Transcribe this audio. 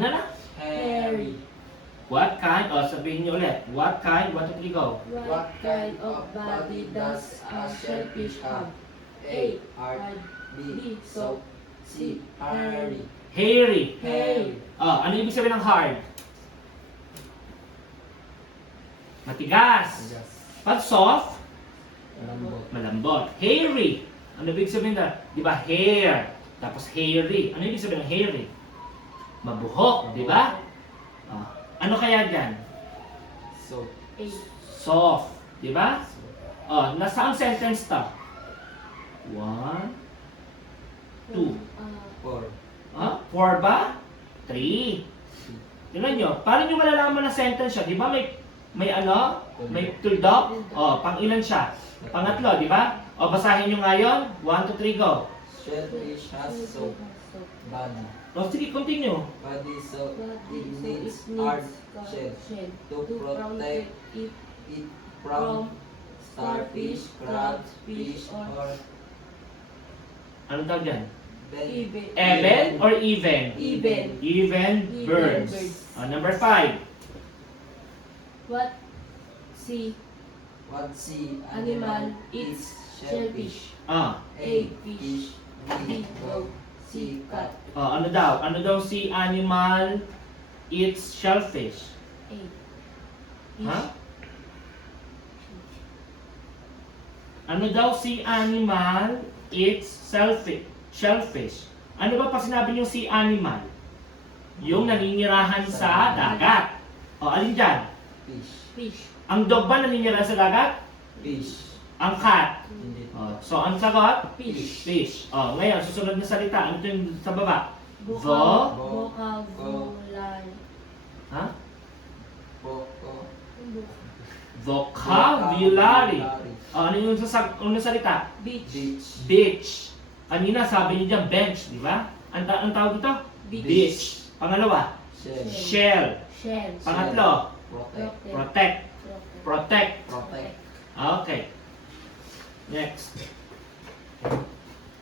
Ano na? Hairy. What kind? O, sabihin niyo ulit. What kind? 1, 2, 3, go. What kind of body does a shellfish have? A. Hard. B. Soft. C. Hairy. Hairy. Hairy. O, ano ibig sabihin ng hard? Matigas. Pag soft, Malambot. malambot. Hairy. Ano ibig sabihin na? Di ba hair? Tapos hairy. Ano ibig sabihin ng hairy? Mabuhok, di ba? O, ano kaya dyan? So. A. Soft. Di ba? O, nasa ang sentence to? 1, 2. 4. 4 ba? 3. Tingnan nyo, paano nyo malalaman na sentence siya? Di ba may ano? May tuldok? O, pang ilan siya? Pangatlo, di ba? O, basahin nyo ngayon. 1, 2, 3, go. Shellfish has soft body. O, sige, continue. Body so it It needs needs hard shell shell to to protect it it from from starfish, crabs, fish, or Ano tawag dyan? even. Even or even? Even. Even birds. birds. O, number 5. What sea what sea animal eats shellfish? Ah. A. Fish. B. Dog. C. Cat. Ano daw? Ano daw si animal eats shellfish? A. Ha? Ano daw si animal eats shellfish? Ano ba pag sinabi niyo si animal? Yung naninirahan sa dagat. O, alin dyan? Fish. Fish. Ang dog ba naninirahan sa dagat? Fish. Ang cat? Hindi. O, so, ang sagot? Fish. Fish. O, ngayon, susunod na salita. Ano ito yung sa baba? Vocabulary. Ha? Boko. Vocabulary. O, ano yung unang salita? Beach. Beach. Beach. Kanina sabi niyo dyan, bench, di ba? Ang tawag dito? Beach. Pangalawa? Shell. Shell. Shell. Pangatlo? Protect. Protect. Protect.